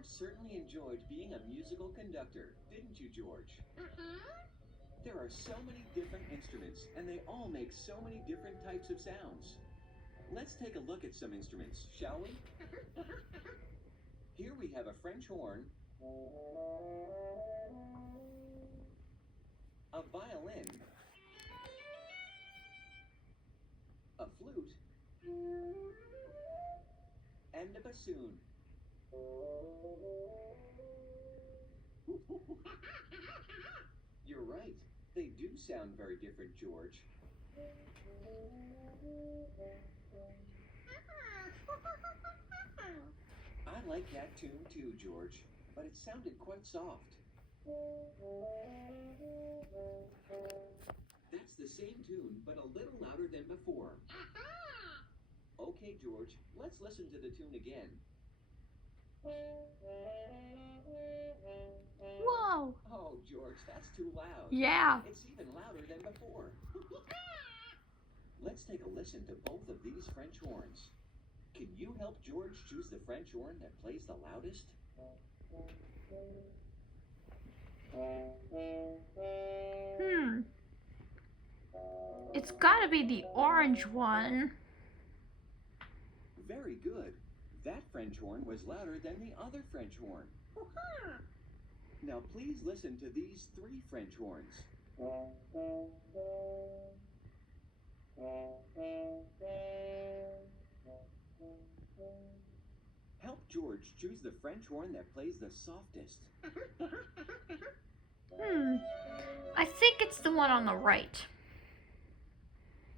George certainly enjoyed being a musical conductor, didn't you, George? There are so many different instruments, and they all make so many different types of sounds. Let's take a look at some instruments, shall we? Here we have a French horn, a violin, a flute, and a bassoon. You're right. They do sound very different, George. I like that tune too, George, but it sounded quite soft. That's the same tune, but a little louder than before. Okay, George, let's listen to the tune again. Whoa. Oh, George, that's too loud. Yeah. It's even louder than before. Let's take a listen to both of these French horns. Can you help George choose the French horn that plays the loudest? It's gotta be the orange one. Very good. That French horn was louder than the other French horn. Now please listen to these three French horns. Help George choose the French horn that plays the softest. I think it's the one on the right.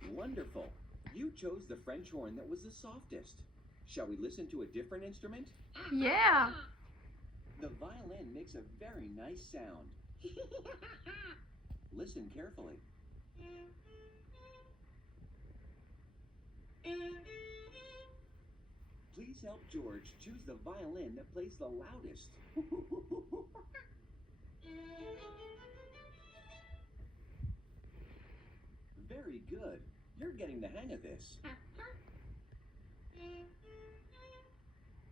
Wonderful. You chose the French horn that was the softest. Shall we listen to a different instrument? Yeah. The violin makes a very nice sound. Listen carefully. Please help George choose the violin that plays the loudest. Very good. You're getting the hang of this.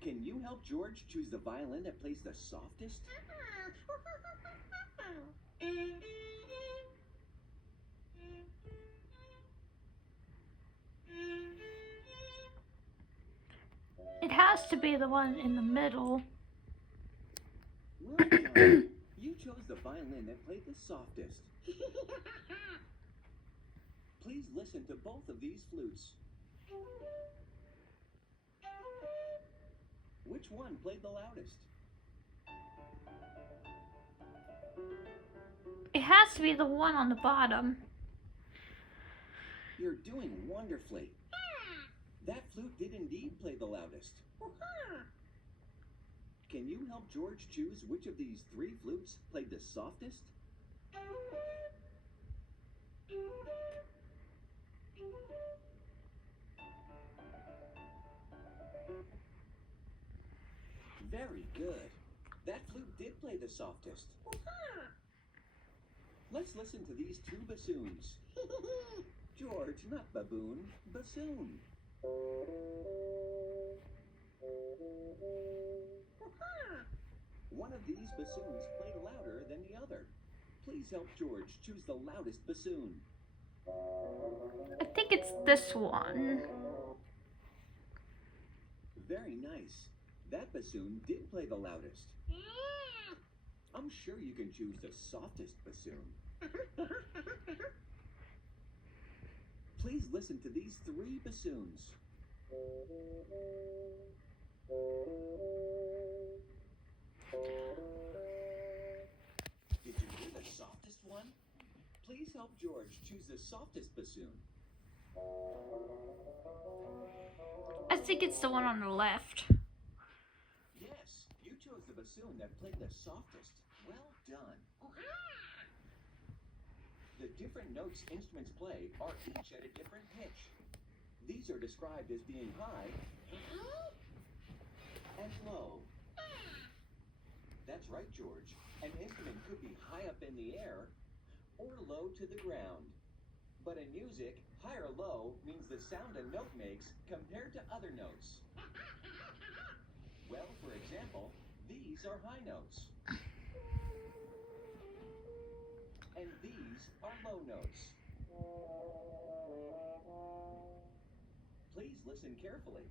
Can you help George choose the violin that plays the softest? It has to be the one in the middle. Well done. You chose the violin that played the softest. Please listen to both of these flutes. Which one played the loudest? It has to be the one on the bottom. You're doing wonderfully. That flute did indeed play the loudest. Can you help George choose which of these three flutes played the softest? Very good. That flute did play the softest. Let's listen to these two bassoons. George, not baboon, bassoon. One of these bassoons played louder than the other. Please help George choose the loudest bassoon. I think it's this one. Very nice. That bassoon did play the loudest. I'm sure you can choose the softest bassoon. Please listen to these three bassoons. Did you hear the softest one? Please help George choose the softest bassoon. I think it's the one on the left. Yes, you chose the bassoon that played the softest. Well done. The different notes instruments play are each at a different pitch. These are described as being high and low. That's right, George. An instrument could be high up in the air or low to the ground. But in music, high or low means the sound a note makes compared to other notes. Well, for example, These are high notes. And these are low notes. Please listen carefully.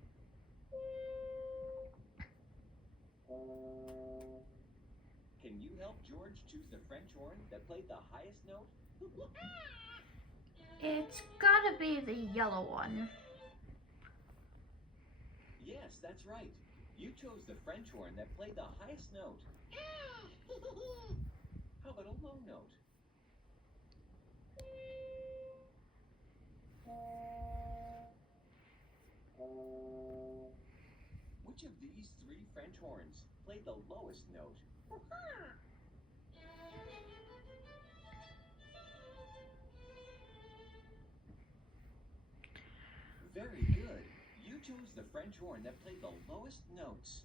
Can you help George choose the French horn that played the highest note? It's gotta be the yellow one. Yes, that's right. You chose the French horn that played the highest note. How about a low note? Which of these three French horns played the lowest note? Very good. You chose the French horn that played the lowest notes.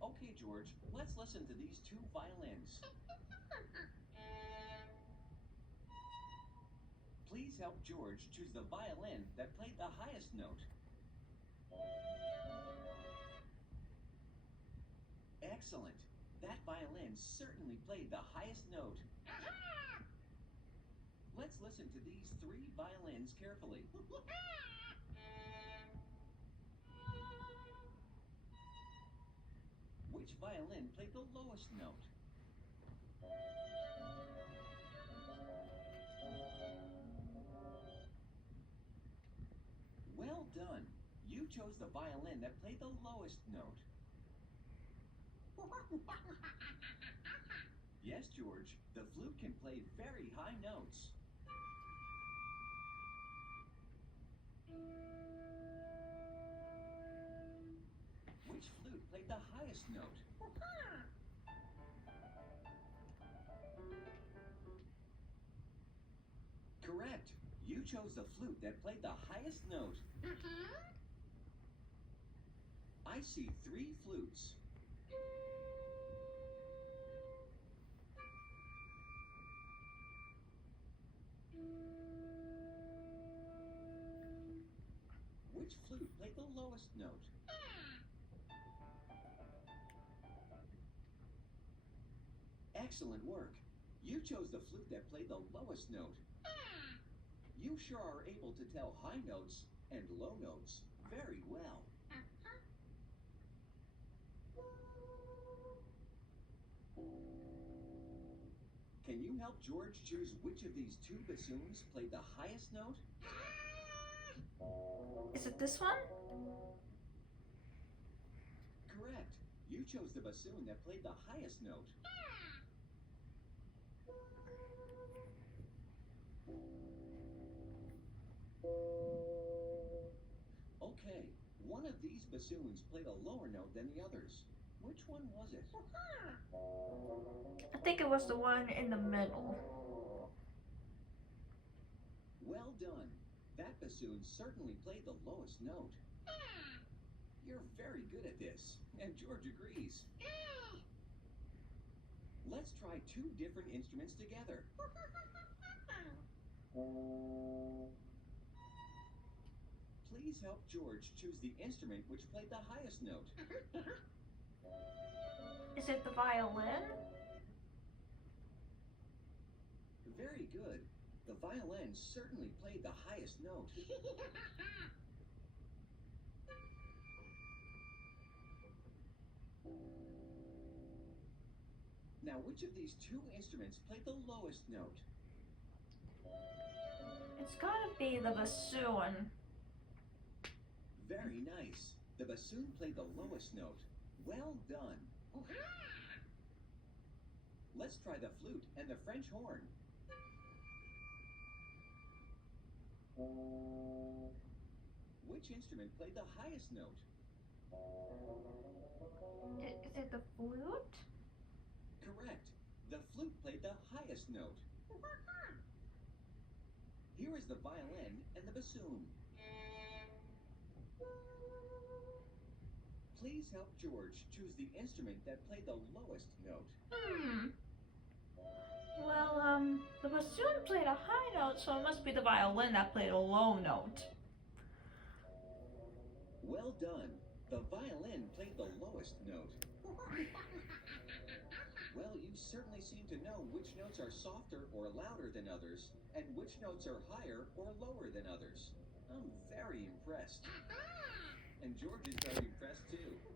Okay, George, let's listen to these two violins. Please help George choose the violin that played the highest note. Excellent. That violin certainly played the highest note. Let's listen to these three violins carefully. Which violin played the lowest note? Well done. You chose the violin that played the lowest note. Yes, George, the flute can play very high notes. Which flute played the highest note? Correct. You chose the flute that played the highest note. I see three flutes. Which flute played the lowest note? Excellent work. You chose the flute that played the lowest note. You sure are able to tell high notes and low notes very well. Can you help George choose which of these two bassoons played the highest note? Is it this one? Correct. You chose the bassoon that played the highest note. Okay, one of these bassoons played a lower note than the others. Which one was it? I think it was the one in the middle. Well done. That bassoon certainly played the lowest note. You're very good at this, and George agrees. Let's try two different instruments together. Please help George choose the instrument which played the highest note. Is it the violin? Very good. The violin certainly played the highest note. Now, which of these two instruments played the lowest note? It's gotta be the bassoon. Very nice. The bassoon played the lowest note. Well done. Let's try the flute and the French horn. Which instrument played the highest note? Is it the flute? Correct. The flute played the highest note. Here is the violin and the bassoon. Please help George choose the instrument that played the lowest note. Well, the bassoon played a high note, so it must be the violin that played a low note. Well done. The violin played the lowest note. Well, you certainly seem to know which notes are softer or louder than others, and which notes are higher or lower than others. I'm very impressed. And George is very impressed too.